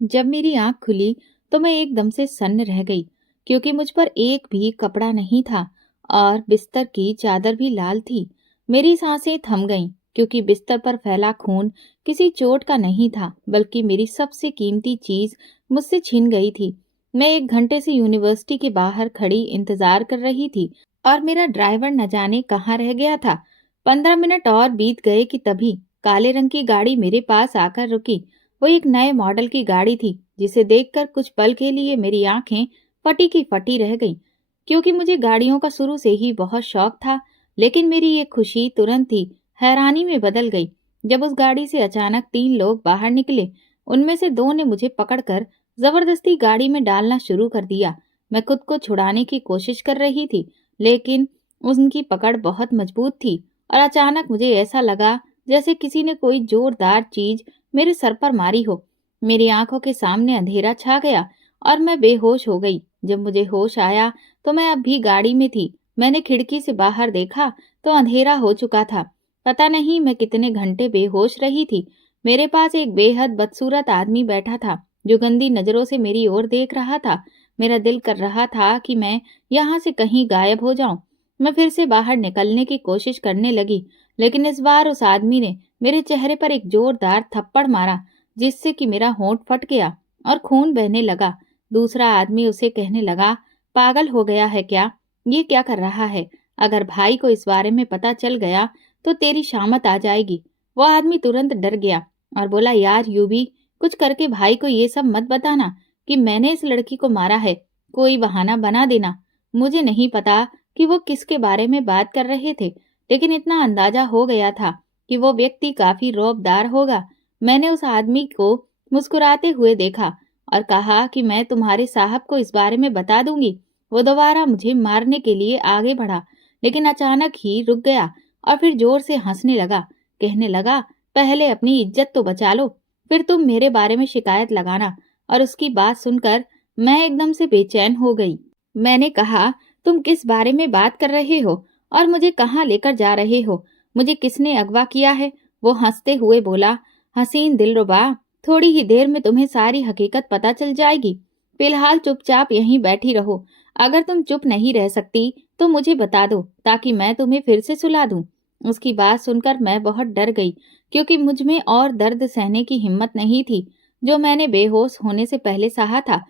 जब मेरी आंख खुली तो मैं एकदम से सन्न रह गई, क्योंकि मुझ पर एक भी कपड़ा नहीं था और बिस्तर की चादर भी लाल थी। मेरी सांसें थम गईं, क्योंकि बिस्तर पर फैला खून किसी चोट का नहीं था, बल्कि मेरी सबसे कीमती चीज मुझसे छिन गई थी। मैं 1 घंटे से यूनिवर्सिटी के बाहर खड़ी इंतजार कर रही थी और मेरा ड्राइवर न जाने कहाँ रह गया था। 15 मिनट और बीत गए कि तभी काले रंग की गाड़ी मेरे पास आकर रुकी। वो एक नए मॉडल की गाड़ी थी, जिसे देखकर कुछ पल के लिए मेरी आंखें फटी की फटी रह गईं, क्योंकि मुझे गाड़ियों का शुरू से ही बहुत शौक था। लेकिन मेरी ये खुशी तुरंत ही हैरानी में बदल गई जब उस गाड़ी से अचानक 3 लोग बाहर निकले। उनमें से 2 ने मुझे पकड़कर जबरदस्ती गाड़ी में डालना शुरू कर दिया। मैं खुद को छुड़ाने की कोशिश कर रही थी, लेकिन उनकी पकड़ बहुत मजबूत थी और अचानक मुझे ऐसा लगा जैसे किसी ने कोई जोरदार चीज मेरे सर पर मारी हो। मेरी आंखों के सामने अंधेरा छा गया और मैं बेहोश हो गई। जब मुझे होश आया तो मैं अब भी गाड़ी में थी। मैंने खिड़की से बाहर देखा तो अंधेरा हो चुका था। पता नहीं मैं कितने घंटे बेहोश रही थी। मेरे पास एक बेहद बदसूरत आदमी बैठा था, जो गंदी नजरों से मेरी ओर देख रहा था। मेरा दिल कर रहा था कि मैं यहाँ से कहीं गायब हो जाऊं। मैं फिर से बाहर निकलने की कोशिश करने लगी, लेकिन इस बार उस आदमी ने मेरे चेहरे पर एक जोरदार थप्पड़ मारा, जिससे कि मेरा होंठ फट गया और खून बहने लगा। दूसरा आदमी उसे कहने लगा, पागल हो गया है क्या? ये क्या कर रहा है? अगर भाई को इस बारे में पता चल गया तो तेरी शामत आ जाएगी। वो आदमी तुरंत डर गया और बोला, यार यूबी, कुछ करके भाई को ये सब मत बताना कि मैंने इस लड़की को मारा है। कोई बहाना बना देना। मुझे नहीं पता कि वो किसके बारे में बात कर रहे थे, लेकिन इतना अंदाजा हो गया था कि वो व्यक्ति काफी रौबदार होगा। मैंने उस आदमी को मुस्कुराते हुए देखा और कहा कि मैं तुम्हारे साहब को इस बारे में बता दूंगी। वो दोबारा मुझे मारने के लिए आगे बढ़ा, लेकिन अचानक ही रुक गया और फिर जोर से हंसने लगा। कहने लगा, पहले अपनी इज्जत तो बचा लो, फिर तुम मेरे बारे में शिकायत लगाना। और उसकी बात सुनकर मैं एकदम से बेचैन हो गई। मैंने कहा, तुम किस बारे में बात कर रहे हो और मुझे कहाँ लेकर जा रहे हो? मुझे किसने अगवा किया है? वो हंसते हुए बोला, हसीन दिलरुबा, थोड़ी ही देर में तुम्हें सारी हकीकत पता चल जाएगी। फिलहाल चुपचाप यहीं बैठी रहो। अगर तुम चुप नहीं रह सकती तो मुझे बता दो, ताकि मैं तुम्हें फिर से सुला दूं। उसकी बात सुनकर मैं बहुत डर गई, क्योंकि मुझ में और दर्द सहने की हिम्मत नहीं थी जो मैंने बेहोश होने से पहले सहा था।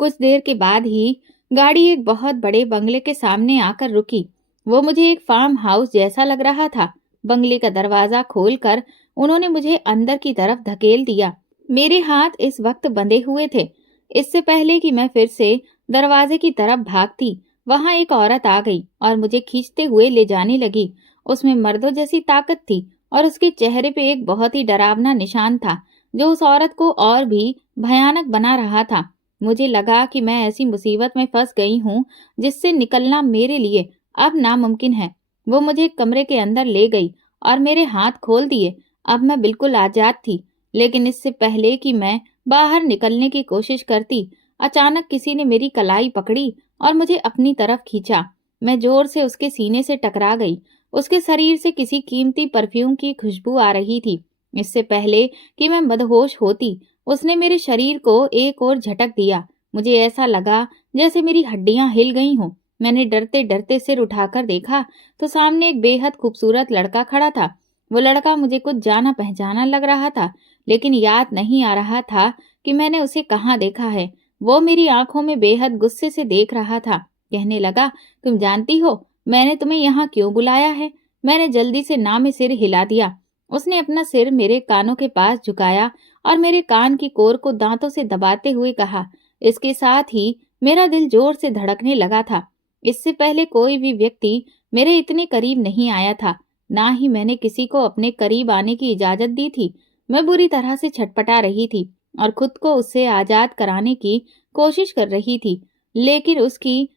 कुछ देर के बाद ही गाड़ी एक बहुत बड़े बंगले के सामने आकर रुकी। वो मुझे एक फार्म हाउस जैसा लग रहा था। बंगले का दरवाजा खोलकर उन्होंने मुझे अंदर की तरफ धकेल दिया। मेरे हाथ इस वक्त बंधे हुए थे। इससे पहले कि मैं फिर से दरवाजे की तरफ भागती, वहां एक औरत आ गई और मुझे खींचते हुए ले जाने लगी। उसमें मर्दों जैसी ताकत थी और उसके चेहरे पे एक बहुत ही डरावना निशान था, जो उस औरत को और भी भयानक बना रहा था। मुझे लगा कि मैं ऐसी मुसीबत में फंस गई हूँ जिससे निकलना मेरे लिए अब नामुमकिन है। वो मुझे कमरे के अंदर ले गई और मेरे हाथ खोल दिए। अब मैं बिल्कुल आजाद थी। लेकिन इससे पहले कि मैं बाहर निकलने की कोशिश करती, अचानक किसी ने मेरी कलाई पकड़ी और मुझे अपनी तरफ खींचा। मैं जोर से उसके सीने से टकरा गई। उसके शरीर से किसी कीमती परफ्यूम की खुशबू आ रही थी। इससे पहले कि मैं मदहोश होती, उसने मेरे शरीर को एक ओर झटक दिया। मुझे ऐसा लगा जैसे मेरी हड्डियां हिल गई हों। मैंने डरते डरते सिर उठाकर देखा तो सामने एक बेहद खूबसूरत लड़का खड़ा था। वो लड़का मुझे कुछ जाना पहचाना लग रहा था, लेकिन याद नहीं आ रहा था कि मैंने उसे कहाँ देखा है। वो मेरी आंखों में बेहद गुस्से से देख रहा था। कहने लगा, तुम जानती हो मैंने तुम्हें यहाँ क्यों बुलाया है? मैंने जल्दी से ना में सिर हिला दिया। उसने अपना सिर मेरे कानों के पास झुकाया और मेरे कान की कोर को दांतों से दबाते हुए कहा। इसके साथ ही मेरा दिल जोर से धड़कने लगा था। इससे पहले कोई भी व्यक्ति मेरे इतने करीब नहीं आया था, ना ही मैंने किसी को अपने करीब आने की इजाजत दी थी। मैं बुरी तरह से छटपटा रही थी और खुद को उससे आजाद कराने की कोशिश कर रही थी, लेकिन उसकी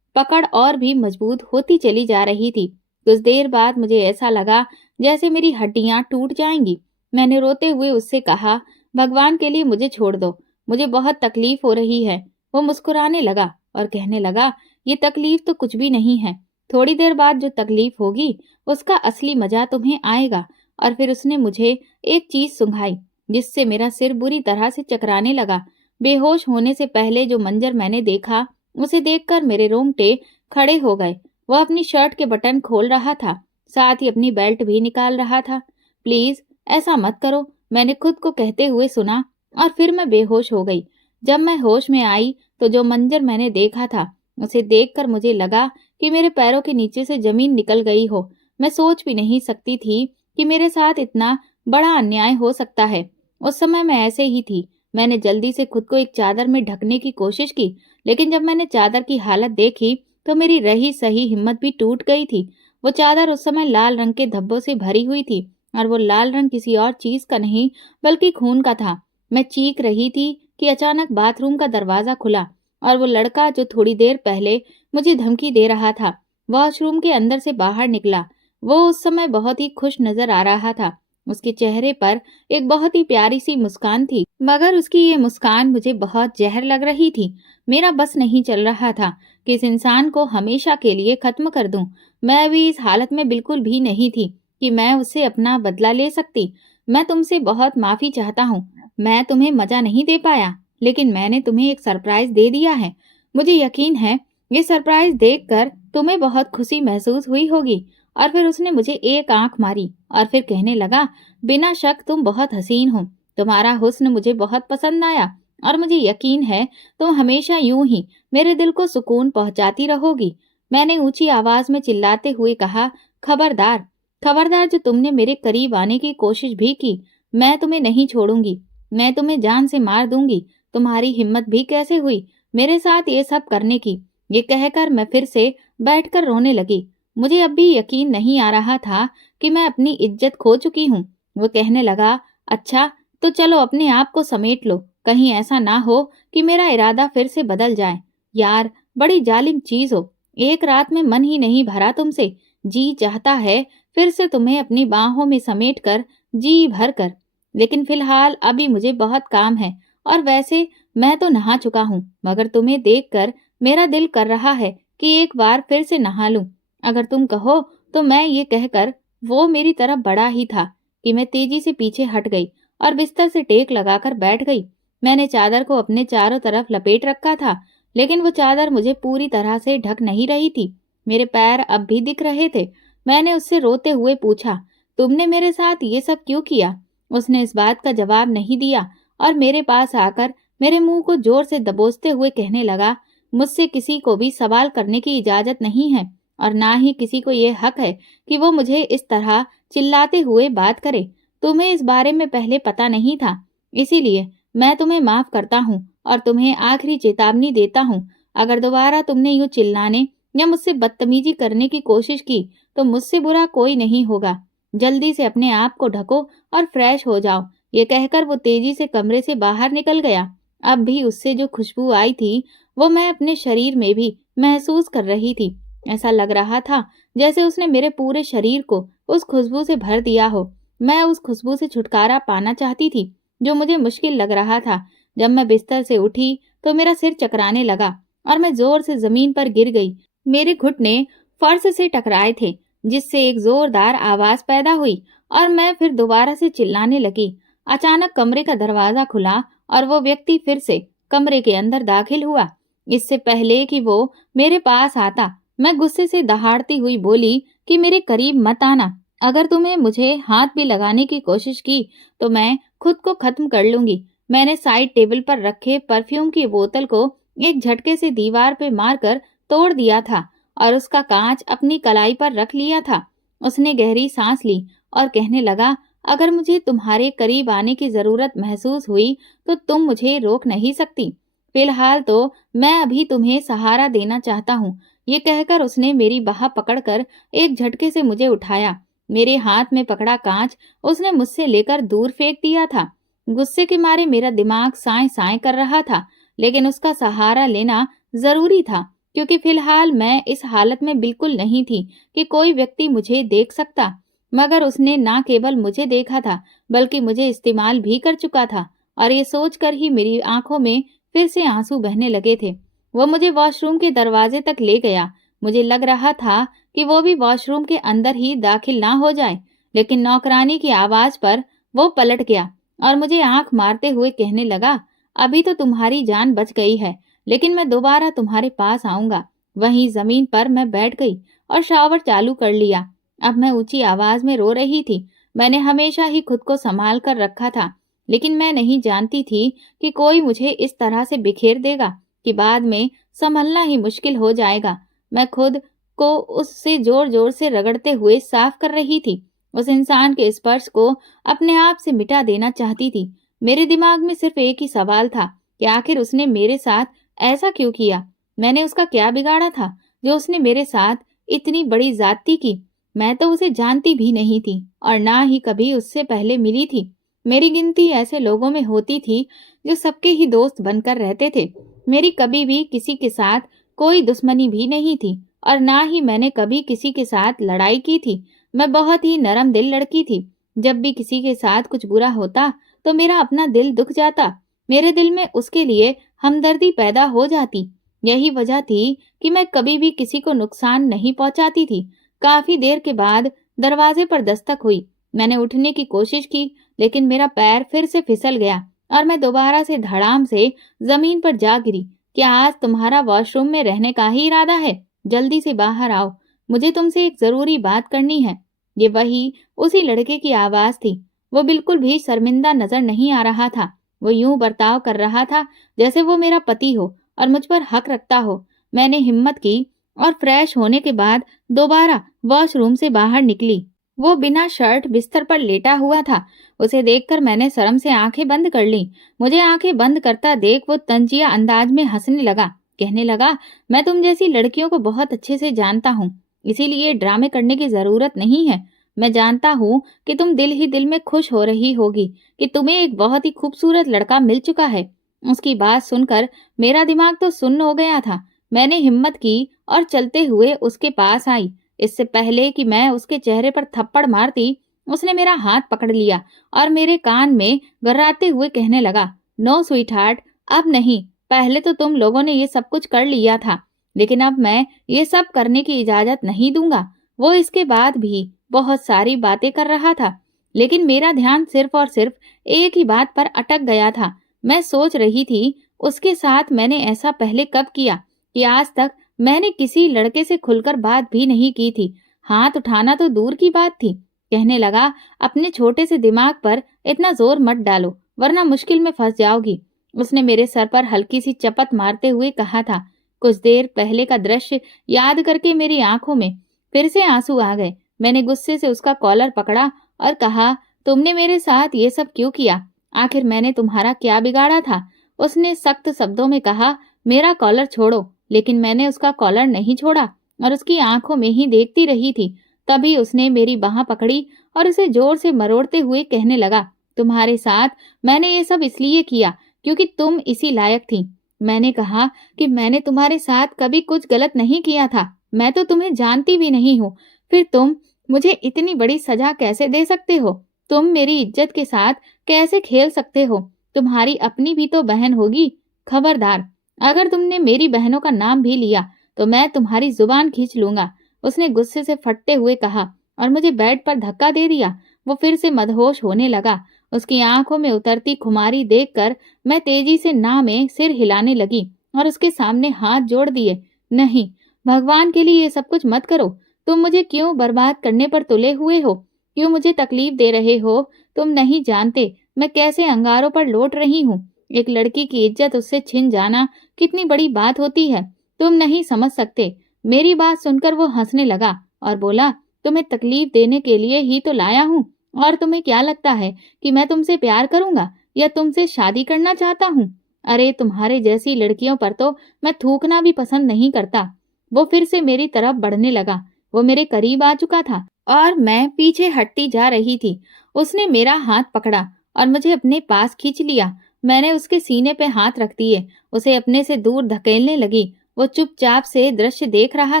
पकड़ और भी मजबूत होती चली जा रही थी। कुछ देर बाद मुझे ऐसा लगा जैसे मेरी हड्डियां टूट जाएंगी। मैंने रोते हुए उससे कहा, भगवान के लिए मुझे छोड़ दो, मुझे बहुत तकलीफ हो रही है। वो मुस्कुराने लगा और कहने लगा, ये तकलीफ तो कुछ भी नहीं है। थोड़ी देर बाद जो तकलीफ होगी उसका असली मजा तुम्हें आएगा। और फिर उसने मुझे एक चीज सुंघाई, जिससे मेरा सिर बुरी तरह से चकराने लगा। बेहोश होने से पहले जो मंजर मैंने देखा, उसे देखकर मेरे रोंगटे खड़े हो गए। वह अपनी शर्ट के बटन खोल रहा था, साथ ही अपनी बेल्ट भी निकाल रहा था। प्लीज ऐसा मत करो, मैंने खुद को कहते हुए सुना, और फिर मैं बेहोश हो गई। जब मैं होश में आई तो जो मंजर मैंने देखा था, उसे देखकर मुझे लगा कि मेरे पैरों के नीचे से जमीन निकल गई हो। मैं सोच भी नहीं सकती थी कि मेरे साथ इतना बड़ा अन्याय हो सकता है। उस समय मैं ऐसे ही थी। मैंने जल्दी से खुद को एक चादर में ढकने की कोशिश की, लेकिन जब मैंने चादर की हालत देखी तो मेरी रही सही हिम्मत भी टूट गई थी। वो चादर उस समय लाल रंग के धब्बों से भरी हुई थी, और वो लाल रंग किसी और चीज का नहीं बल्कि खून का था। मैं चीख रही थी कि अचानक बाथरूम का दरवाजा खुला, और वो लड़का जो थोड़ी देर पहले मुझे धमकी दे रहा था, वॉशरूम के अंदर से बाहर निकला। वो उस समय बहुत ही खुश नजर आ रहा था। उसके चेहरे पर एक बहुत ही प्यारी सी मुस्कान थी, मगर उसकी ये मुस्कान मुझे बहुत जहर लग रही थी। मेरा बस नहीं चल रहा था कि इस इंसान को हमेशा के लिए खत्म कर दूं। मैं अभी इस हालत में बिल्कुल भी नहीं थी कि मैं उससे अपना बदला ले सकती। मैं तुमसे बहुत माफी चाहता हूँ। मैं तुम्हें मजा नहीं दे पाया, लेकिन मैंने तुम्हें एक सरप्राइज दे दिया है। मुझे यकीन है ये सरप्राइज देखकर तुम्हें बहुत खुशी महसूस हुई होगी। और फिर उसने मुझे एक आंख मारी और फिर कहने लगा, बिना शक तुम बहुत हसीन हो। तुम्हारा हुस्न मुझे बहुत पसंद आया, और मुझे यकीन है तुम हमेशा यूं ही मेरे दिल को सुकून पहुंचाती रहोगी। मैंने ऊंची आवाज में चिल्लाते हुए कहा, खबरदार, खबरदार, जो तुमने मेरे करीब आने की कोशिश भी की, मैं तुम्हें नहीं छोड़ूंगी। मैं तुम्हें जान से मार दूंगी। तुम्हारी हिम्मत भी कैसे हुई मेरे साथ ये सब करने की। ये कहकर मैं फिर से बैठकर रोने लगी। मुझे अब भी यकीन नहीं आ रहा था कि मैं अपनी इज्जत खो चुकी हूँ। वो कहने लगा, अच्छा तो चलो अपने आप को समेट लो, कहीं ऐसा ना हो कि मेरा इरादा फिर से बदल जाए। यार, बड़ी जालिम चीज हो। एक रात में मन ही नहीं भरा तुमसे। जी चाहता है फिर से तुम्हें अपनी बाहों में समेट कर जी भर कर, लेकिन फिलहाल अभी मुझे बहुत काम है। और वैसे मैं तो नहा चुका हूँ, मगर तुम्हें देखकर मेरा दिल कर रहा है कि एक बार फिर से नहा लूं। अगर तुम कहो तो मैं ये कहकर वो मेरी तरफ बढ़ा ही था कि मैं तेजी से पीछे हट गई और बिस्तर से टेक लगाकर बैठ गई। मैंने चादर को अपने चारों तरफ लपेट रखा था, लेकिन वो चादर मुझे पूरी तरह से ढक नहीं रही थी। मेरे पैर अब भी दिख रहे थे। मैंने उससे रोते हुए पूछा, तुमने मेरे साथ ये सब क्यों किया? उसने इस बात का जवाब नहीं दिया और मेरे पास आकर मेरे मुंह को जोर से दबोचते हुए कहने लगा, मुझसे किसी को भी सवाल करने की इजाजत नहीं है, और ना ही किसी को ये हक है कि वो मुझे इस तरह चिल्लाते हुए बात करे। तुम्हें इस बारे में पहले पता नहीं था, इसीलिए मैं तुम्हें माफ करता हूँ और तुम्हें आखिरी चेतावनी देता हूँ। अगर दोबारा तुमने यूं चिल्लाने या मुझसे बदतमीजी करने की कोशिश की तो मुझसे बुरा कोई नहीं होगा। जल्दी से अपने आप को ढको और फ्रेश हो जाओ। ये कहकर वो तेजी से कमरे से बाहर निकल गया। अब भी उससे जो खुशबू आई थी वो मैं अपने शरीर में भी महसूस कर रही थी। ऐसा लग रहा था जैसे उसने मेरे पूरे शरीर को उस खुशबू से भर दिया हो। मैं उस खुशबू से छुटकारा पाना चाहती थी, जो मुझे मुश्किल लग रहा था। जब मैं बिस्तर से उठी तो मेरा सिर चकराने लगा और मैं जोर से जमीन पर गिर गई। मेरे घुटने फर्श से टकराए थे, जिससे एक जोरदार आवाज पैदा हुई और मैं फिर दोबारा से चिल्लाने लगी। अचानक कमरे का दरवाजा खुला और वो व्यक्ति फिर से कमरे के अंदर दाखिल हुआ। इससे पहले कि वो मेरे पास आता, मैं गुस्से से दहाड़ती हुई बोली कि मेरे करीब मत आना। अगर तुम्हें मुझे हाथ भी लगाने की कोशिश की तो मैं खुद को खत्म कर लूंगी। मैंने साइड टेबल पर रखे परफ्यूम की बोतल को एक झटके से दीवार पे मारकर तोड़ दिया था और उसका कांच अपनी कलाई पर रख लिया था। उसने गहरी सांस ली और कहने लगा, अगर मुझे तुम्हारे करीब आने की जरूरत महसूस हुई तो तुम मुझे रोक नहीं सकती। फिलहाल तो मैं अभी तुम्हें सहारा देना चाहता हूँ। ये कहकर उसने मेरी बाह पकड़कर एक झटके से मुझे उठाया। मेरे हाथ में पकड़ा कांच उसने मुझसे लेकर दूर फेंक दिया था। गुस्से के मारे मेरा दिमाग साए साए कर रहा था, लेकिन उसका सहारा लेना जरूरी था, क्योंकि फिलहाल मैं इस हालत में बिल्कुल नहीं थी कि कोई व्यक्ति मुझे देख सकता। मगर उसने ना केवल मुझे देखा था, बल्कि मुझे इस्तेमाल भी कर चुका था, और ये सोचकर ही मेरी आंखों में फिर से आंसू बहने लगे थे। वो मुझे वॉशरूम के दरवाजे तक ले गया। मुझे लग रहा था कि वो भी वॉशरूम के अंदर ही दाखिल ना हो जाए, लेकिन नौकरानी की आवाज पर वो पलट गया और मुझे आंख मारते हुए कहने लगा, अभी तो तुम्हारी जान बच गई है, लेकिन मैं दोबारा तुम्हारे पास आऊंगा। वहीं जमीन पर मैं बैठ गई और शावर चालू कर लिया। अब मैं ऊंची आवाज में रो रही थी। मैंने हमेशा ही खुद को संभाल कर रखा था, लेकिन मैं नहीं जानती थी कि कोई मुझे इस तरह से बिखेर देगा कि बाद में संभलना ही मुश्किल हो जाएगा। मैं खुद को उससे जोर जोर से रगड़ते हुए साफ कर रही थी। उस इंसान के स्पर्श को अपने आप से मिटा देना चाहती थी। मेरे दिमाग में सिर्फ एक ही सवाल था कि आखिर उसने मेरे साथ ऐसा क्यों किया। मैंने उसका क्या बिगाड़ा था जो उसने मेरे साथ इतनी बड़ी ज्यादती की। मैं तो उसे जानती भी नहीं थी और ना ही कभी उससे पहले मिली थी। मेरी गिनती ऐसे लोगों में होती थी जो सबके ही दोस्त बनकर रहते थे। मेरी कभी भी किसी के साथ कोई दुश्मनी भी नहीं थी और ना ही मैंने कभी किसी के साथ लड़ाई की थी। मैं बहुत ही नरम दिल लड़की थी। जब भी किसी के साथ कुछ बुरा होता तो मेरा अपना दिल दुख जाता। मेरे दिल में उसके लिए हमदर्दी पैदा हो जाती। यही वजह थी कि मैं कभी भी किसी को नुकसान नहीं पहुंचाती थी। काफी देर के बाद दरवाजे पर दस्तक हुई। मैंने उठने की कोशिश की, लेकिन मेरा पैर फिर से फिसल गया और मैं दोबारा से धड़ाम से जमीन पर जा गिरी। क्या आज तुम्हारा वॉशरूम में रहने का ही इरादा है? जल्दी से बाहर आओ, मुझे तुमसे एक जरूरी बात करनी है। ये वही उसी लड़के की आवाज थी। वो बिल्कुल भी शर्मिंदा नजर नहीं आ रहा था। वो यूं बर्ताव कर रहा था जैसे वो मेरा पति हो और मुझ पर हक रखता हो। मैंने हिम्मत की और फ्रेश होने के बाद दोबारा वॉशरूम से बाहर निकली। वो बिना शर्ट बिस्तर पर लेटा हुआ था। उसे देखकर मैंने शर्म से आंखें बंद कर ली। मुझे आंखें बंद करता देख वो तंजिया अंदाज में हंसने लगा। कहने लगा, मैं तुम जैसी लड़कियों को बहुत अच्छे से जानता हूँ, इसीलिए ड्रामे करने की जरूरत नहीं है। मैं जानता हूँ कि तुम दिल ही दिल में खुश हो रही होगी कि तुम्हें एक बहुत ही खूबसूरत लड़का मिल चुका है। उसकी बात सुनकर मेरा दिमाग तो सुन्न हो गया था। मैंने हिम्मत की और चलते हुए उसके पास आई। इससे पहले कि मैं उसके चेहरे पर थप्पड़ मारती, उसने मेरा हाथ पकड़ लिया और मेरे कान में गर्राते हुए कहने लगा, नो स्वीट हार्ट, अब नहीं। पहले तो तुम लोगों ने ये सब कुछ कर लिया था, लेकिन अब मैं ये सब करने की इजाजत नहीं दूंगा। वो इसके बाद भी बहुत सारी बातें कर रहा था, लेकिन मेरा ध्यान सिर्फ और सिर्फ एक ही बात पर अटक गया था। मैं सोच रही थी, उसके साथ मैंने ऐसा पहले कब किया कि आज तक मैंने किसी लड़के से खुलकर बात भी नहीं की थी। हाथ उठाना तो दूर की बात थी। कहने लगा, अपने छोटे से दिमाग पर इतना जोर मत डालो, वरना मुश्किल में फंस जाओगी। उसने मेरे सर पर हल्की सी चपत मारते हुए कहा था। कुछ देर पहले का दृश्य याद करके मेरी आंखों में फिर से आंसू आ गए। मैंने गुस्से से उसका कॉलर पकड़ा और कहा, तुमने मेरे साथ ये सब क्यों किया? आखिर मैंने तुम्हारा क्या बिगाड़ा था? उसने सख्त शब्दों में कहा, मेरा कॉलर छोड़ो। लेकिन मैंने उसका कॉलर नहीं छोड़ा और उसकी आंखों में ही देखती रही थी। तभी उसने मेरी बाह पकड़ी और उसे जोर से मरोड़ते हुए कहने लगा, तुम्हारे साथ मैंने ये सब इसलिए किया क्योंकि तुम इसी लायक थी। मैंने कहा कि मैंने तुम्हारे साथ कभी कुछ गलत नहीं किया था। मैं तो तुम्हें जानती भी नहीं हूँ, फिर तुम मुझे इतनी बड़ी सजा कैसे दे सकते हो? तुम मेरी इज्जत के साथ कैसे खेल सकते हो? तुम्हारी अपनी भी तो बहन होगी। खबरदार, अगर तुमने मेरी बहनों का नाम भी लिया तो मैं तुम्हारी जुबान खींच लूंगा। उसने गुस्से से फटते हुए कहा और मुझे बेड पर धक्का दे दिया। वो फिर से मदहोश होने लगा। उसकी आंखों में उतरती खुमारी देखकर मैं तेजी से ना में सिर हिलाने लगी और उसके सामने हाथ जोड़ दिए। नहीं, भगवान के लिए ये सब कुछ मत करो। तुम मुझे क्यों बर्बाद करने पर तुले हुए हो? क्यों मुझे तकलीफ दे रहे हो? तुम नहीं जानते मैं कैसे अंगारों पर लौट रही हूँ। एक लड़की की इज्जत उससे छिन जाना कितनी बड़ी बात होती है, तुम नहीं समझ सकते। मेरी बात सुनकर वो हंसने लगा और बोला, तुम्हें तकलीफ देने के लिए ही तो लाया हूँ। और तुम्हें क्या लगता है कि मैं तुमसे प्यार करूंगा या तुमसे शादी करना चाहता हूँ? अरे, तुम्हारे जैसी लड़कियों पर तो मैं थूकना भी पसंद नहीं करता। वो फिर से मेरी तरफ बढ़ने लगा। वो मेरे करीब आ चुका था और मैं पीछे हटती जा रही थी। उसने मेरा हाथ पकड़ा और मुझे अपने पास खींच लिया। मैंने उसके सीने पे हाथ रख दिए, उसे अपने से दूर धकेलने लगी। वो चुपचाप से दृश्य देख रहा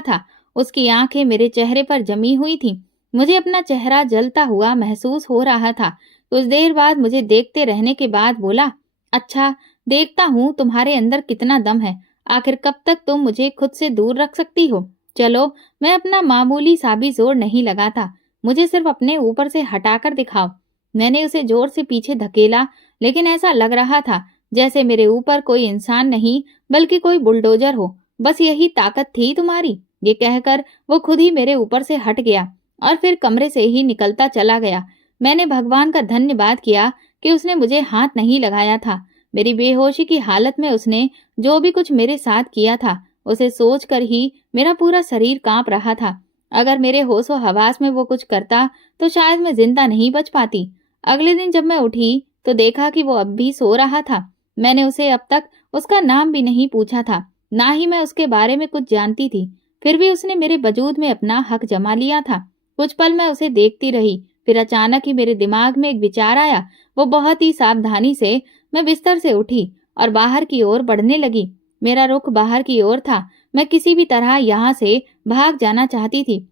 था। उसकी आंखें मेरे चेहरे पर जमी हुई थीं। मुझे अपना चेहरा जलता हुआ महसूस हो रहा था। कुछ देर बाद मुझे देखते रहने के बाद बोला, अच्छा, देखता हूँ तुम्हारे अंदर कितना दम है। आखिर कब तक तुम मुझे खुद से दूर रख सकती हो? चलो, मैं अपना मामूली सा भी जोर नहीं लगाता। मुझे सिर्फ अपने ऊपर से हटाकर दिखाओ। मैंने उसे जोर से पीछे धकेला, लेकिन ऐसा लग रहा था जैसे मेरे ऊपर कोई इंसान नहीं बल्कि कोई बुलडोजर हो। बस यही ताकत थी तुम्हारी। ये कहकर वो खुद ही मेरे ऊपर से हट गया और फिर कमरे से ही निकलता चला गया। मैंने भगवान का धन्यवाद किया कि उसने मुझे हाथ नहीं लगाया था। मेरी बेहोशी की हालत में उसने जो भी कुछ मेरे साथ किया था, उसे सोचकर ही मेरा पूरा शरीर कांप रहा था। अगर मेरे होशो हवास में वो कुछ करता तो शायद मैं जिंदा नहीं बच पाती। अगले दिन जब मैं उठी तो देखा कि वो अब भी सो रहा था। मैंने उसे अब तक उसका नाम भी नहीं पूछा था, ना ही मैं उसके बारे में कुछ जानती थी। फिर भी उसने मेरे वजूद में अपना हक जमा लिया था। कुछ पल मैं उसे देखती रही, फिर अचानक ही मेरे दिमाग में एक विचार आया। वो बहुत ही सावधानी से मैं बिस्तर से उठी और बाहर की ओर बढ़ने लगी। मेरा रुख बाहर की ओर था। मैं किसी भी तरह यहाँ से भाग जाना चाहती थी।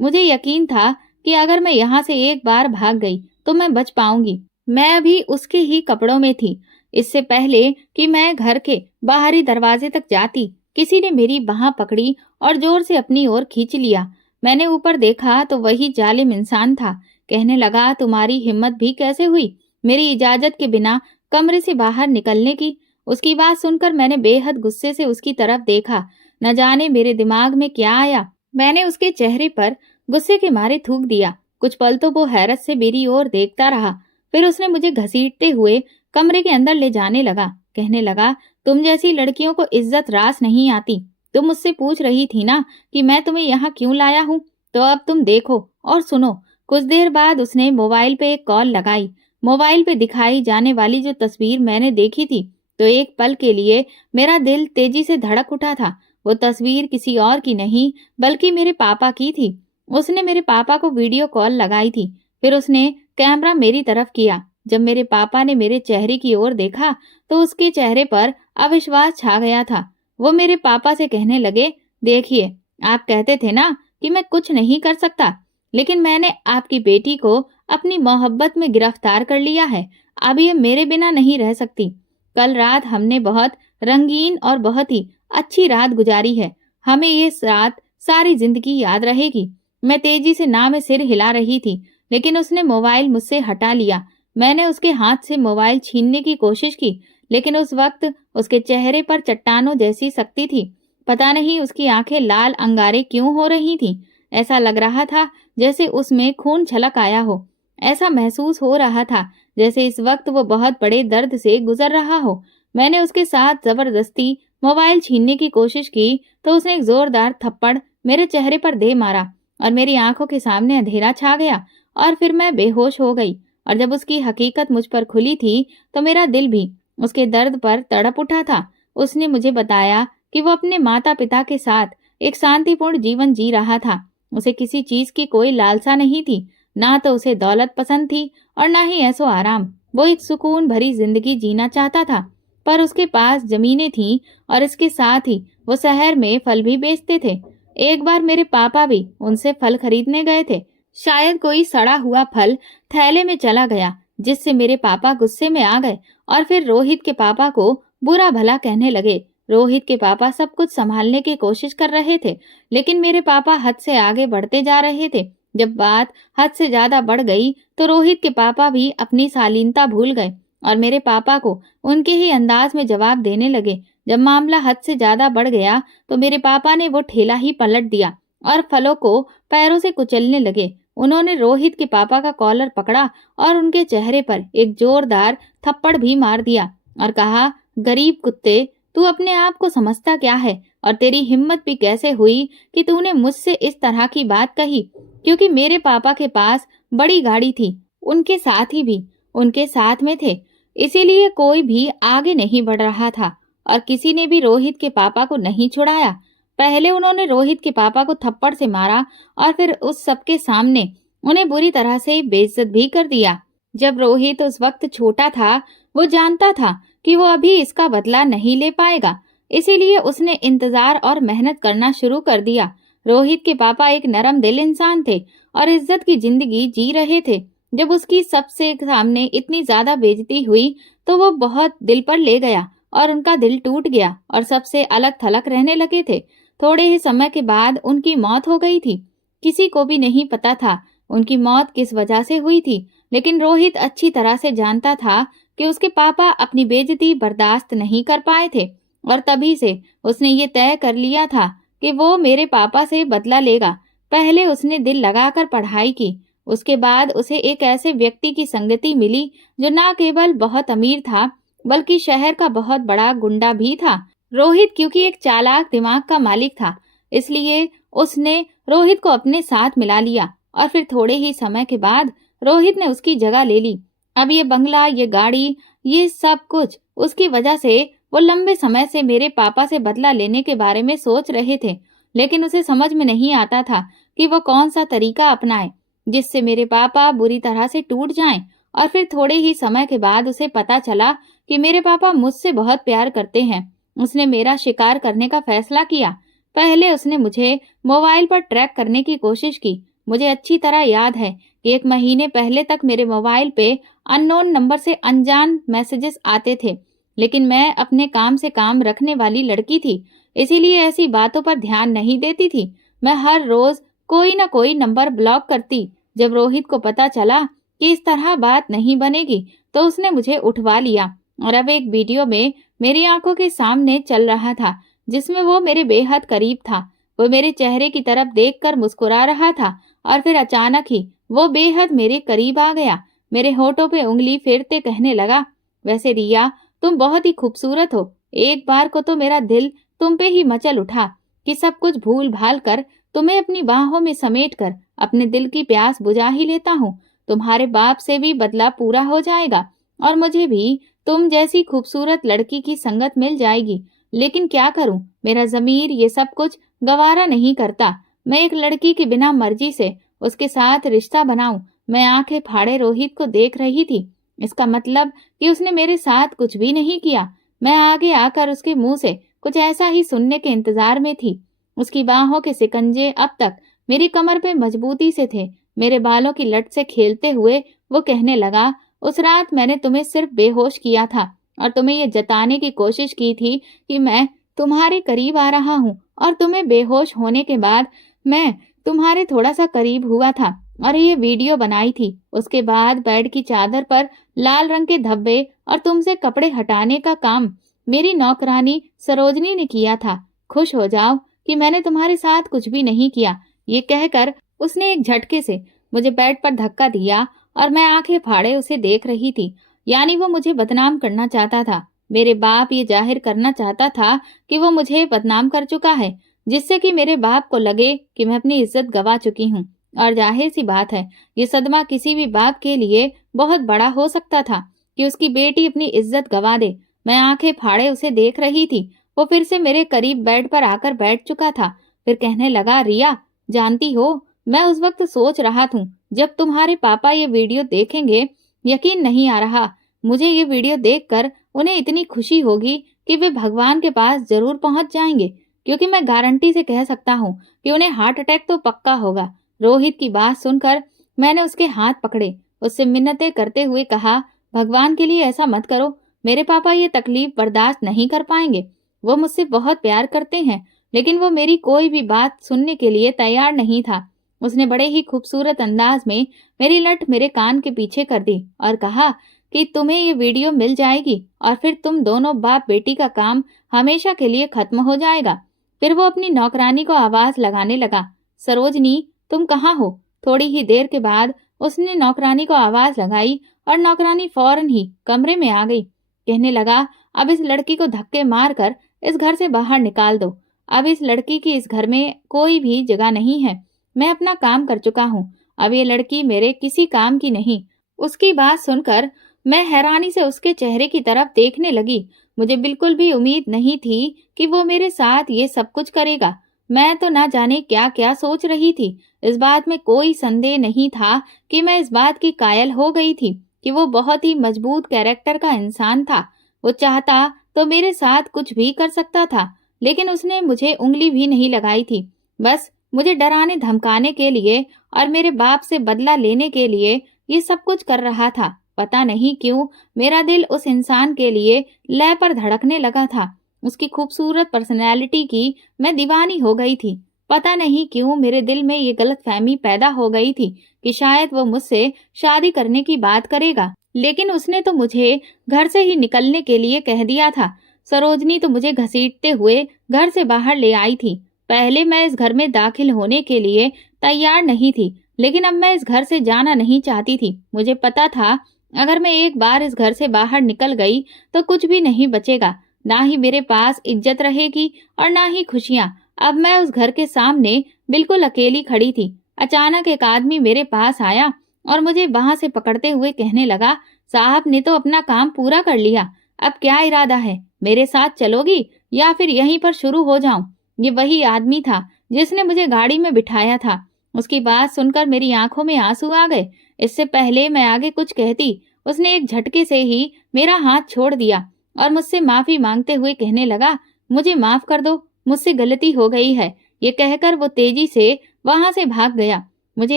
मुझे यकीन था कि अगर मैं यहाँ से एक बार भाग गई तो मैं बच पाऊंगी। मैं अभी उसके ही कपड़ों में थी। इससे पहले कि मैं घर के बाहरी दरवाजे तक जाती, किसी ने मेरी बांह पकड़ी और जोर से अपनी ओर खींच लिया। मैंने ऊपर देखा तो वही जालिम इंसान था। कहने लगा, तुम्हारी हिम्मत भी कैसे हुई मेरी इजाजत के बिना कमरे से बाहर निकलने की। उसकी बात सुनकर मैंने बेहद गुस्से से उसकी तरफ देखा। न जाने मेरे दिमाग में क्या आया, मैंने उसके चेहरे पर गुस्से के मारे थूक दिया। कुछ पल तो वो हैरत से मेरी ओर देखता रहा, फिर उसने मुझे घसीटते हुए कमरे के अंदर ले जाने लगा। कहने लगा, तुम जैसी लड़कियों को इज्जत रास नहीं आती। तुम मुझसे पूछ रही थी ना कि मैं तुम्हें यहाँ क्यों लाया हूँ, तो अब तुम देखो और सुनो। कुछ देर बाद उसने मोबाइल पे एक कॉल लगाई। मोबाइल पे दिखाई जाने वाली जो तस्वीर मैंने देखी थी, तो एक पल के लिए मेरा दिल तेजी से धड़क उठा था। वो तस्वीर किसी और की नहीं बल्कि मेरे पापा की थी। उसने मेरे पापा को वीडियो कॉल लगाई थी। फिर उसने कैमरा मेरी तरफ किया। जब मेरे पापा ने मेरे चेहरे की ओर देखा तो उसके चेहरे पर अविश्वास छा गया था। वो मेरे पापा से कहने लगे, देखिए, आप कहते थे ना कि मैं कुछ नहीं कर सकता, लेकिन मैंने आपकी बेटी को अपनी मोहब्बत में गिरफ्तार कर लिया है। अब ये मेरे बिना नहीं रह सकती। कल रात हमने बहुत रंगीन और बहुत ही अच्छी रात गुजारी है। हमें ये रात सारी जिंदगी याद रहेगी। मैं तेजी से ना में सिर हिला रही थी, लेकिन उसने मोबाइल मुझसे हटा लिया। मैंने उसके हाथ से मोबाइल छीनने की कोशिश की, लेकिन उस वक्त उसके चेहरे पर चट्टानों जैसी सख्ती थी। पता नहीं उसकी आंखें लाल अंगारे क्यों हो रही थीं। ऐसा लग रहा था जैसे उसमें खून छलक आया हो। ऐसा महसूस हो रहा था जैसे इस वक्त वो बहुत बड़े दर्द से गुजर रहा हो। मैंने उसके साथ जबरदस्ती मोबाइल छीनने की कोशिश की तो उसने एक जोरदार थप्पड़ मेरे चेहरे पर दे मारा और मेरी आंखों के सामने अंधेरा छा गया और फिर मैं बेहोश हो गई। और जब उसकी हकीकत मुझ पर खुली थी तो मेरा दिल भी उसके दर्द पर तड़प उठा था। उसने मुझे बताया कि वो अपने माता पिता के साथ एक शांतिपूर्ण जीवन जी रहा था। उसे किसी चीज की कोई लालसा नहीं थी, ना तो उसे दौलत पसंद थी और ना ही ऐसो आराम। वो एक सुकून भरी जिंदगी जीना चाहता था। पर उसके पास जमीनें थीं और इसके साथ ही वो शहर में फल भी बेचते थे। एक बार मेरे पापा भी उनसे फल खरीदने गए थे। शायद कोई सड़ा हुआ फल थैले में चला गया, जिससे मेरे पापा गुस्से में आ गए और फिर रोहित के पापा को बुरा भला कहने लगे। रोहित के पापा सब कुछ संभालने की कोशिश कर रहे थे, लेकिन मेरे पापा हद से आगे बढ़ते जा रहे थे। जब बात हद से ज्यादा बढ़ गई तो रोहित के पापा भी अपनी शालीनता भूल गए और मेरे पापा को उनके ही अंदाज में जवाब देने लगे। जब मामला हद से ज्यादा बढ़ गया तो मेरे पापा ने वो ठेला ही पलट दिया और फलों को पैरों से कुचलने लगे। उन्होंने रोहित के पापा का कॉलर पकड़ा और उनके चेहरे पर एक जोरदार थप्पड़ भी मार दिया और कहा, गरीब कुत्ते, तू अपने आप को समझता क्या है और तेरी हिम्मत भी कैसे हुई कि तूने मुझसे इस तरह की बात कही। क्योंकि मेरे पापा के पास बड़ी गाड़ी थी, उनके साथी भी उनके साथ में थे, इसीलिए कोई भी आगे नहीं बढ़ रहा था और किसी ने भी रोहित के पापा को नहीं छुड़ाया। पहले उन्होंने रोहित के पापा को थप्पड़ से मारा और फिर उस सबके सामने उन्हें बुरी तरह से बेइज्जत भी कर दिया। जब रोहित उस वक्त छोटा था, वो जानता था कि वो अभी इसका बदला नहीं ले पाएगा, इसीलिए उसने इंतजार और मेहनत करना शुरू कर दिया। रोहित के पापा एक नरम दिल इंसान थे और इज्जत की जिंदगी जी रहे थे। जब उसकी सबसे सामने इतनी ज्यादा बेइज्जती हुई तो वो बहुत दिल पर ले गया और उनका दिल टूट गया और सबसे अलग थलग रहने लगे थे। थोड़े ही समय के बाद उनकी मौत हो गई थी। किसी को भी नहीं पता था उनकी मौत किस वजह से हुई थी, लेकिन रोहित अच्छी तरह से जानता था कि उसके पापा अपनी बेइज्जती बर्दाश्त नहीं कर पाए थे और तभी से उसने ये तय कर लिया था कि वो मेरे पापा से बदला लेगा। पहले उसने दिल लगाकर पढ़ाई की, उसके बाद उसे एक ऐसे व्यक्ति की संगति मिली जो न केवल बहुत अमीर था बल्कि शहर का बहुत बड़ा गुंडा भी था। रोहित क्योंकि एक चालाक दिमाग का मालिक था, इसलिए उसने रोहित को अपने साथ मिला लिया और फिर थोड़े ही समय के बाद रोहित ने उसकी जगह ले ली। अब ये बंगला, ये गाड़ी, ये सब कुछ उसकी वजह से वो लंबे समय से मेरे पापा से बदला लेने के बारे में सोच रहे थे, लेकिन उसे समझ में नहीं आता था कि वो कौन सा तरीका अपनाए जिससे मेरे पापा बुरी तरह से टूट जाएं। और फिर थोड़े ही समय के बाद उसे पता चला कि मेरे पापा मुझसे बहुत प्यार करते हैं। उसने मेरा शिकार करने का फैसला किया। पहले उसने मुझे मोबाइल पर ट्रैक करने की कोशिश की। मुझे अच्छी तरह याद है कि 1 महीने पहले तक मेरे मोबाइल पे अननोन नंबर से अनजान मैसेजेस आते थे, लेकिन मैं अपने काम से काम रखने वाली लड़की थी, इसीलिए ऐसी बातों पर ध्यान नहीं देती थी। मैं हर रोज कोई न कोई नंबर ब्लॉक करती। जब रोहित को पता चला कि इस तरह बात नहीं बनेगी, तो उसने मुझे उठवा लिया और अब एक वीडियो में मेरी आंखों के सामने चल रहा था जिसमें वो मेरे बेहद करीब था। वो मेरे चेहरे की तरफ देखकर मुस्कुरा रहा था और फिर अचानक ही वो बेहद मेरे करीब आ गया। मेरे होठों पे उंगली फेरते कहने लगा, वैसे रिया, तुम बहुत ही खूबसूरत हो। एक बार को तो मेरा दिल तुम पे ही मचल उठा कि सब कुछ भूल भाल कर तुम्हें अपनी बाहों में समेट कर अपने दिल की प्यास बुझा ही लेता हूँ। तुम्हारे बाप से भी बदला पूरा हो जाएगा और मुझे भी तुम जैसी खूबसूरत लड़की की संगत मिल जाएगी। लेकिन क्या करूं, मेरा ज़मीर ये सब कुछ गवारा नहीं करता। मैं एक लड़की की बिना मर्जी से उसके साथ रिश्ता बनाऊं। मैं आंखें फाड़े रोहित को देख रही थी। इसका मतलब कि उसने मेरे साथ कुछ भी नहीं किया। मैं आगे आकर उसके मुंह से कुछ ऐसा ही सुनने के इंतजार में थी। उसकी बाहों के सिकंजे अब तक मेरी कमर पे मजबूती से थे। मेरे बालों की लट से खेलते हुए वो कहने लगा, उस रात मैंने तुम्हें सिर्फ बेहोश किया था और तुम्हें ये जताने की कोशिश की थी कि मैं तुम्हारे करीब आ रहा हूँ, और तुम्हें बेहोश होने के बाद मैं तुम्हारे थोड़ा सा करीब हुआ था और ये वीडियो बनाई थी। उसके बाद बेड की चादर पर लाल रंग के धब्बे और तुमसे कपड़े हटाने का काम मेरी नौकरानी सरोजनी ने किया था। खुश हो जाओ कि मैंने तुम्हारे साथ कुछ भी नहीं किया। ये कहकर उसने एक झटके से मुझे बेड पर धक्का दिया और मैं आंखें फाड़े उसे देख रही थी। यानी वो मुझे बदनाम करना चाहता था। मेरे बाप ये जाहिर करना चाहता था कि वो मुझे बदनाम कर चुका है, जिससे कि मेरे बाप को लगे कि मैं अपनी इज्जत गवा चुकी हूँ। और जाहिर सी बात है, ये सदमा किसी भी बाप के लिए बहुत बड़ा हो सकता था कि उसकी बेटी अपनी इज्जत गवा दे। मैं आंखें फाड़े उसे देख रही थी। वो फिर से मेरे करीब बेड पर आकर बैठ चुका था। फिर कहने लगा, रिया, जानती हो, मैं उस वक्त सोच रहा था जब तुम्हारे पापा ये वीडियो देखेंगे, यकीन नहीं आ रहा मुझे ये वीडियो देखकर उन्हें इतनी खुशी होगी कि वे भगवान के पास जरूर पहुंच जाएंगे, क्योंकि मैं गारंटी से कह सकता हूँ कि उन्हें हार्ट अटैक तो पक्का होगा। रोहित की बात सुनकर मैंने उसके हाथ पकड़े, उससे मिन्नतें करते हुए कहा, भगवान के लिए ऐसा मत करो। मेरे पापा ये तकलीफ बर्दाश्त नहीं कर पाएंगे। वो मुझसे बहुत प्यार करते हैं, लेकिन वो मेरी कोई भी बात सुनने के लिए तैयार नहीं था। उसने बड़े ही खूबसूरत अंदाज में मेरी लट मेरे कान के पीछे कर दी और कहा कि तुम्हें ये वीडियो मिल जाएगी और फिर तुम दोनों बाप बेटी का काम हमेशा के लिए खत्म हो जाएगा। फिर वो अपनी नौकरानी को आवाज लगाने लगा, सरोजनी, तुम कहाँ हो? थोड़ी ही देर के बाद उसने नौकरानी को आवाज लगाई और नौकरानी फौरन ही कमरे में आ गई। कहने लगा, अब इस लड़की को धक्के मारकर इस घर से बाहर निकाल दो। अब इस लड़की की इस घर में कोई भी जगह नहीं है। मैं अपना काम कर चुका हूँ। अब ये लड़की मेरे किसी काम की नहीं। उसकी बात सुनकर मैं हैरानी से उसके चेहरे की तरफ देखने लगी। मुझे बिल्कुल भी उम्मीद नहीं थी कि वो मेरे साथ ये सब कुछ करेगा। मैं तो ना जाने क्या क्या सोच रही थी। इस बात में कोई संदेह नहीं था कि मैं इस बात की कायल हो गई थी कि वो बहुत ही मजबूत कैरेक्टर का इंसान था। वो चाहता तो मेरे साथ कुछ भी कर सकता था, लेकिन उसने मुझे उंगली भी नहीं लगाई थी। बस मुझे डराने धमकाने के लिए और मेरे बाप से बदला लेने के लिए ये सब कुछ कर रहा था। पता नहीं क्यों मेरा दिल उस इंसान के लिए लय पर धड़कने लगा था। उसकी खूबसूरत पर्सनैलिटी की मैं दीवानी हो गई थी। पता नहीं क्यों मेरे दिल में ये गलतफहमी पैदा हो गई थी कि शायद वो मुझसे शादी करने की बात करेगा। लेकिन उसने तो मुझे घर से ही निकलने के लिए कह दिया था। सरोजनी तो मुझे घसीटते हुए घर से बाहर ले आई थी। पहले मैं इस घर में दाखिल होने के लिए तैयार नहीं थी, लेकिन अब मैं इस घर से जाना नहीं चाहती थी। मुझे पता था अगर मैं एक बार इस घर से बाहर निकल गई तो कुछ भी नहीं बचेगा, ना ही मेरे पास इज्जत रहेगी और ना ही खुशियां। अब मैं उस घर के सामने बिल्कुल अकेली खड़ी थी। अचानक एक आदमी मेरे पास आया और मुझे वहां से पकड़ते हुए कहने लगा, साहब ने तो अपना काम पूरा कर लिया, अब क्या इरादा है, मेरे साथ चलोगी या फिर यहीं पर शुरू हो जाऊं? ये वही आदमी था जिसने मुझे गाड़ी में बिठाया था। उसकी बात सुनकर मेरी आंखों में आंसू आ गए। इससे पहले मैं आगे कुछ कहती, उसने एक झटके से ही मेरा हाथ छोड़ दिया और मुझसे माफी मांगते हुए कहने लगा, मुझे माफ कर दो, मुझसे गलती हो गई है। ये कहकर वो तेजी से वहां से भाग गया। मुझे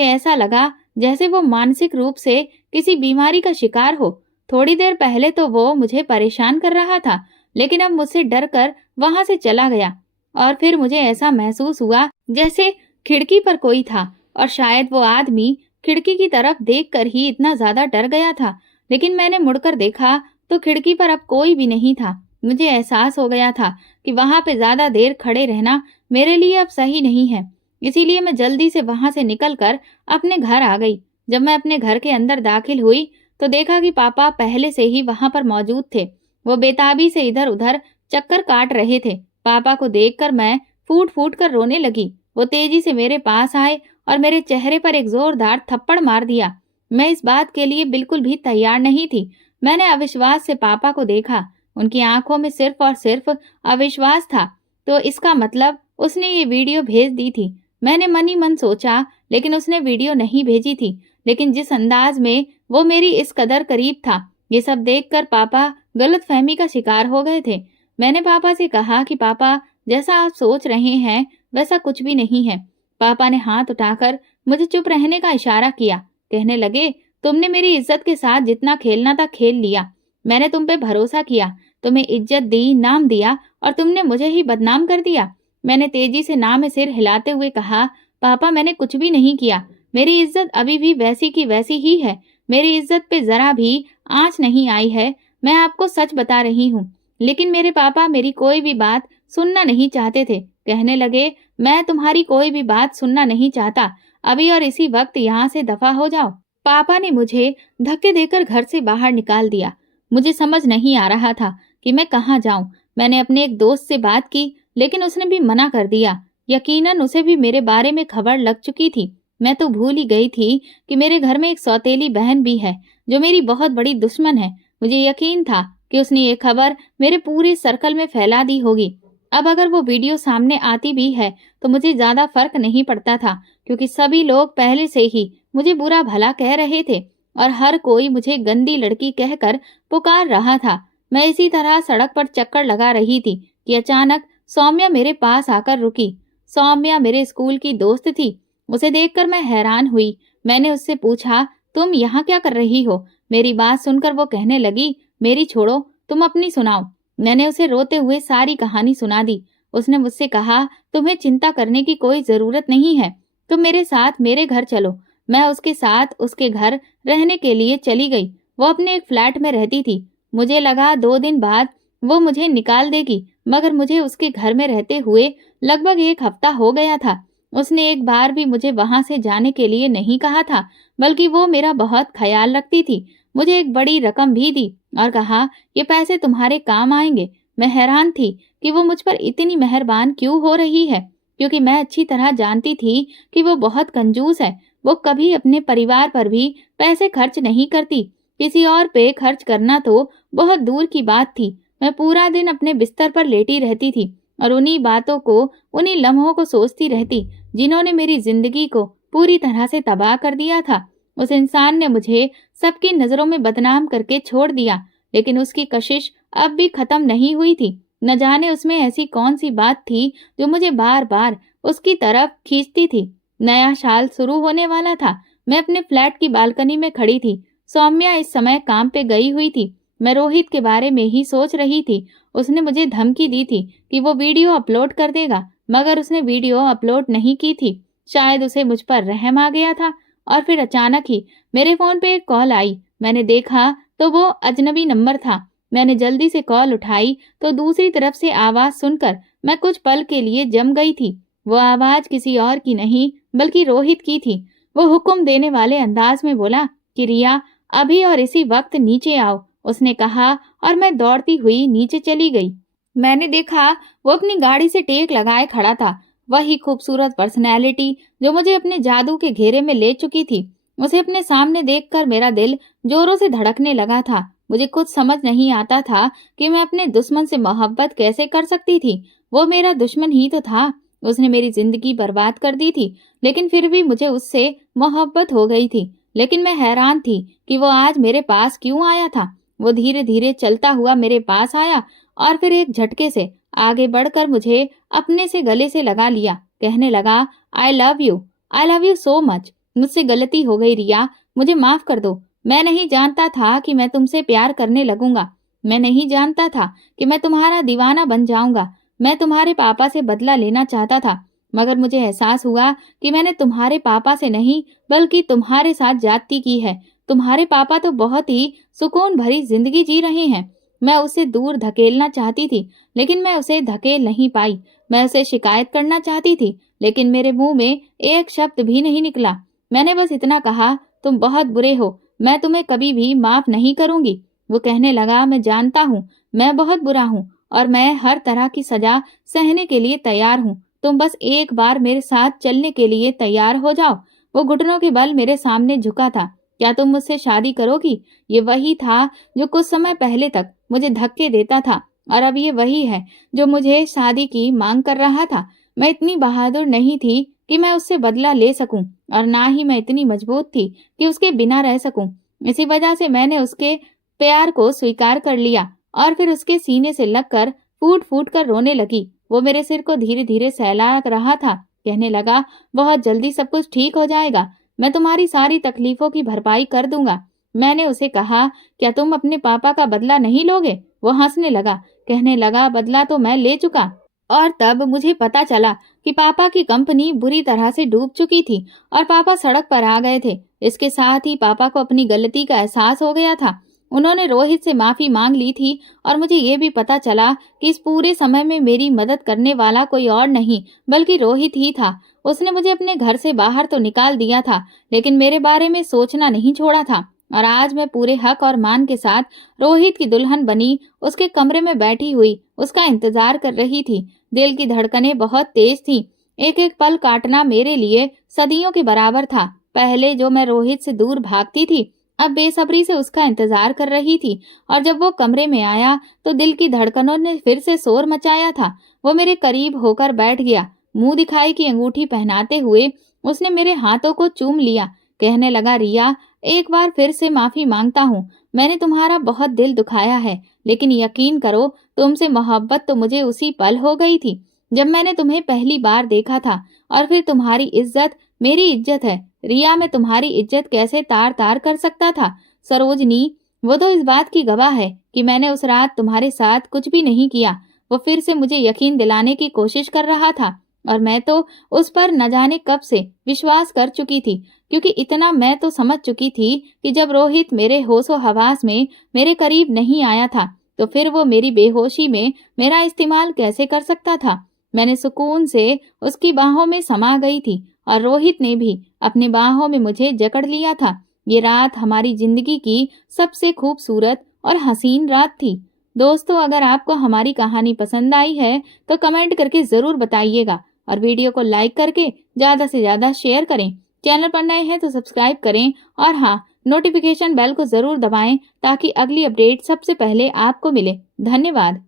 ऐसा लगा जैसे वो मानसिक रूप से किसी बीमारी का शिकार हो। थोड़ी देर पहले तो वो मुझे परेशान कर रहा था, लेकिन अब मुझसे डर कर वहां से चला गया। और फिर मुझे ऐसा महसूस हुआ जैसे खिड़की पर कोई था और शायद वो आदमी खिड़की की तरफ देखकर ही इतना ज्यादा डर गया था। लेकिन मैंने मुड़कर देखा तो खिड़की पर अब कोई भी नहीं था। मुझे एहसास हो गया था कि वहां पे ज्यादा देर खड़े रहना मेरे लिए अब सही नहीं है। इसीलिए मैं जल्दी से वहां से निकलकर अपने घर आ गई। जब मैं अपने घर के अंदर दाखिल हुई तो देखा कि पापा पहले से ही वहां पर मौजूद थे। वो बेताबी से इधर उधर चक्कर काट रहे थे। पापा को देखकर मैं फूट फूट कर रोने लगी। वो तेजी से मेरे पास आए और मेरे चेहरे पर एक जोरदार थप्पड़ मार दिया। मैं इस बात के लिए बिल्कुल भी तैयार नहीं थी। मैंने अविश्वास से पापा को देखा। उनकी आंखों में सिर्फ और सिर्फ अविश्वास था। तो इसका मतलब उसने ये वीडियो भेज दी थी। मैंने मन ही मन सोचा, लेकिन उसने वीडियो नहीं भेजी थी। लेकिन जिस अंदाज में वो मेरी इस कदर करीब था, ये सब देखकर पापा गलतफहमी का शिकार हो गए थे। मैंने पापा से कहा कि पापा, जैसा आप सोच रहे हैं वैसा कुछ भी नहीं है। पापा ने हाथ उठाकर मुझे चुप रहने का इशारा किया। कहने लगे, तुमने मेरी इज्जत के साथ जितना खेलना था खेल लिया। मैंने तुम पे भरोसा किया, तुम्हें इज्जत दी, नाम दिया और तुमने मुझे ही बदनाम कर दिया। मैंने तेजी से ना में सिर हिलाते हुए कहा, पापा मैंने कुछ भी नहीं किया। मेरी इज्जत अभी भी वैसी की वैसी ही है। मेरी इज्जत पे जरा भी आंच नहीं आई है। मैं आपको सच बता रही हूँ। लेकिन मेरे पापा मेरी कोई भी बात सुनना नहीं चाहते थे। कहने लगे, मैं तुम्हारी कोई भी बात सुनना नहीं चाहता। अभी और इसी वक्त यहाँ से दफा हो जाओ। पापा ने मुझे धक्के देकर घर से बाहर निकाल दिया। मुझे समझ नहीं आ रहा था कि मैं कहाँ जाऊं। मैंने अपने एक दोस्त से बात की, लेकिन उसने भी मना कर दिया। यकीनन उसे भी मेरे बारे में खबर लग चुकी थी। मैं तो भूल ही गई थी कि मेरे घर में एक सौतेली बहन भी है जो मेरी बहुत बड़ी दुश्मन है। मुझे यकीन था कि उसने ये खबर मेरे पूरे सर्कल में फैला दी होगी। अब अगर वो वीडियो सामने आती भी है तो मुझे ज्यादा फर्क नहीं पड़ता था, क्योंकि सभी लोग पहले से ही मुझे बुरा भला कह रहे थे और हर कोई मुझे गंदी लड़की कहकर पुकार रहा था। मैं इसी तरह सड़क पर चक्कर लगा रही थी कि अचानक सौम्या मेरे पास आकर रुकी। सौम्या मेरे स्कूल की दोस्त थी। उसे देखकर मैं हैरान हुई। मैंने उससे पूछा, तुम यहाँ क्या कर रही हो? मेरी बात सुनकर वो कहने लगी, मेरी छोड़ो, तुम अपनी सुनाओ। मैंने उसे रोते हुए सारी कहानी सुना दी। उसने मुझसे कहा, तुम्हें चिंता करने की कोई जरूरत नहीं है, तुम मेरे साथ मेरे घर चलो। मैं उसके साथ उसके घर रहने के लिए चली गई। वो अपने एक फ्लैट में रहती थी। मुझे लगा 2 दिन बाद वो मुझे निकाल देगी, मगर मुझे उसके घर में रहते हुए लगभग 1 हफ्ता हो गया था। उसने एक बार भी मुझे वहां से जाने के लिए नहीं कहा था, बल्कि वो मेरा बहुत ख्याल रखती थी। मुझे एक बड़ी रकम भी दी और कहा, ये पैसे तुम्हारे काम आएंगे। मैं हैरान थी कि वो मुझ पर इतनी मेहरबान क्यों हो रही है, क्योंकि मैं अच्छी तरह जानती थी कि वो बहुत कंजूस है। वो कभी अपने परिवार पर भी पैसे खर्च नहीं करती। किसी और पे खर्च करना तो बहुत दूर की बात थी। मैं पूरा दिन अपने बिस्तर पर लेटी रहती थी और उन्हीं बातों को, उन्हीं लम्हों को सोचती रहती जिन्होंने मेरी जिंदगी को पूरी तरह से तबाह कर दिया था। उस इंसान ने मुझे सबकी नजरों में बदनाम करके छोड़ दिया, लेकिन उसकी कशिश अब भी खत्म नहीं हुई थी। न जाने उसमें ऐसी कौन सी बात थी जो मुझे बार बार उसकी तरफ खींचती थी। नया साल शुरू होने वाला था। मैं अपने फ्लैट की बालकनी में खड़ी थी। सौम्या इस समय काम पे गई हुई थी। मैं रोहित के बारे में ही सोच रही थी। उसने मुझे धमकी दी थी कि वो वीडियो अपलोड कर देगा, मगर उसने वीडियो अपलोड नहीं की थी। शायद उसे मुझ पर रहम आ गया था। और फिर अचानक ही मेरे फोन पे एक कॉल आई। मैंने देखा तो वो अजनबी नंबर था। मैंने जल्दी से कॉल उठाई तो दूसरी तरफ से आवाज सुनकर मैं कुछ पल के लिए जम गई थी। वो आवाज किसी और की नहीं बल्कि रोहित की थी। वो हुक्म देने वाले अंदाज में बोला कि रिया, अभी और इसी वक्त नीचे आओ, उसने कहा, और मैं दौड़ती हुई नीचे चली गई। मैंने देखा वो अपनी गाड़ी से टेक लगाए खड़ा था। वही खूबसूरत पर्सनैलिटी जो मुझे अपने जादू के घेरे में ले चुकी थी। उसे अपने सामने देखकर मेरा दिल जोरों से धड़कने लगा था। मुझे कुछ समझ नहीं आता था कि मैं अपने दुश्मन से मोहब्बत कैसे कर सकती थी। वो मेरा दुश्मन ही तो था। उसने मेरी जिंदगी बर्बाद कर दी थी, लेकिन फिर भी मुझे उससे मोहब्बत हो गई थी। लेकिन मैं हैरान थी कि वो आज मेरे पास क्यों आया था। वो धीरे धीरे चलता हुआ मेरे पास आया और फिर एक झटके से आगे बढ़कर मुझे अपने से गले से लगा लिया। कहने लगा, I love you so much. मुझसे गलती हो गई रिया, मुझे माफ कर दो। मैं नहीं जानता था कि मैं तुमसे प्यार करने लगूंगा। मैं नहीं जानता था कि मैं तुम्हारा दीवाना बन जाऊंगा। मैं तुम्हारे पापा से बदला लेना चाहता था, मगर मुझे एहसास हुआ कि मैंने तुम्हारे पापा से नहीं बल्कि तुम्हारे साथ ज्यादती की है। तुम्हारे पापा तो बहुत ही सुकून भरी जिंदगी जी रहे हैं। मैं उसे दूर धकेलना चाहती थी, लेकिन मैं उसे धकेल नहीं पाई। मैं उसे शिकायत करना चाहती थी, लेकिन मेरे मुंह में एक शब्द भी नहीं निकला। मैंने बस इतना कहा, तुम बहुत बुरे हो, मैं तुम्हें कभी भी माफ नहीं करूंगी। वो कहने लगा, मैं जानता हूँ, मैं बहुत बुरा हूँ और मैं हर तरह की सजा सहने के लिए तैयार हूँ। तुम बस एक बार मेरे साथ चलने के लिए तैयार हो जाओ। वो घुटनों के बल मेरे सामने झुका था। क्या तुम मुझसे शादी करोगी? ये वही था जो कुछ समय पहले तक मुझे धक्के देता था, और अब ये वही है जो मुझे शादी की मांग कर रहा था। मैं इतनी बहादुर नहीं थी कि मैं उससे बदला ले सकूं, और ना ही मैं इतनी मजबूत थी कि उसके बिना रह सकूं। इसी वजह से मैंने उसके प्यार को स्वीकार कर लिया और फिर उसके सीने से लगकर फूट फूट कर रोने लगी। वो मेरे सिर को धीरे धीरे सहला रहा था। कहने लगा, बहुत जल्दी सब कुछ ठीक हो जाएगा। मैं तुम्हारी सारी तकलीफों की भरपाई कर दूंगा। मैंने उसे कहा, क्या तुम अपने पापा का बदला नहीं लोगे? वो हंसने लगा। कहने लगा, बदला तो मैं ले चुका। और तब मुझे पता चला कि पापा की कंपनी बुरी तरह से डूब चुकी थी और पापा सड़क पर आ गए थे। इसके साथ ही पापा को अपनी गलती का एहसास हो गया था। उन्होंने रोहित से माफी मांग ली थी, और मुझे ये भी पता चला कि इस पूरे समय में मेरी मदद करने वाला कोई और नहीं बल्कि रोहित ही था। उसने मुझे अपने घर से बाहर तो निकाल दिया था, लेकिन मेरे बारे में सोचना नहीं छोड़ा था। और आज मैं पूरे हक और मान के साथ रोहित की दुल्हन बनी उसके कमरे में बैठी हुई उसका इंतजार कर रही थी। दिल की धड़कनें बहुत तेज थीं। एक एक पल काटना मेरे लिए सदियों के बराबर था। पहले जो मैं रोहित से दूर भागती थी, अब बेसब्री से उसका इंतजार कर रही थी। और जब वो कमरे में आया तो दिल की धड़कनों ने फिर से शोर मचाया था। वो मेरे करीब होकर बैठ गया। मुंह दिखाई की अंगूठी पहनाते हुए उसने मेरे हाथों को चूम लिया। कहने लगा, रिया, एक बार फिर से माफी मांगता हूँ। मैंने तुम्हारा बहुत दिल दुखाया है, लेकिन यकीन करो, तुमसे मोहब्बत तो मुझे उसी पल हो गई थी जब मैंने तुम्हें पहली बार देखा था। और फिर तुम्हारी इज्जत मेरी इज्जत है। रिया, मैं तुम्हारी इज्जत कैसे तार तार कर सकता था? सरोजनी, वो तो इस बात की गवाह है कि मैंने उस रात तुम्हारे साथ कुछ भी नहीं किया। वो फिर से मुझे यकीन दिलाने की कोशिश कर रहा था, और मैं तो उस पर न जाने कब से विश्वास कर चुकी थी, क्योंकि इतना मैं तो समझ चुकी थी कि जब रोहित मेरे होशो हवास में मेरे करीब नहीं आया था, तो फिर वो मेरी बेहोशी में मेरा इस्तेमाल कैसे कर सकता था। मैंने सुकून से उसकी बाहों में समा गई थी, और रोहित ने भी अपनी बाहों में मुझे जकड़ लिया था। ये रात हमारी जिंदगी की सबसे खूबसूरत और हसीन रात थी। दोस्तों, अगर आपको हमारी कहानी पसंद आई है तो कमेंट करके जरूर बताइएगा, और वीडियो को लाइक करके ज्यादा से ज्यादा शेयर करें। चैनल पर नए हैं तो सब्सक्राइब करें, और हाँ, नोटिफिकेशन बेल को जरूर दबाएं ताकि अगली अपडेट सबसे पहले आपको मिले। धन्यवाद।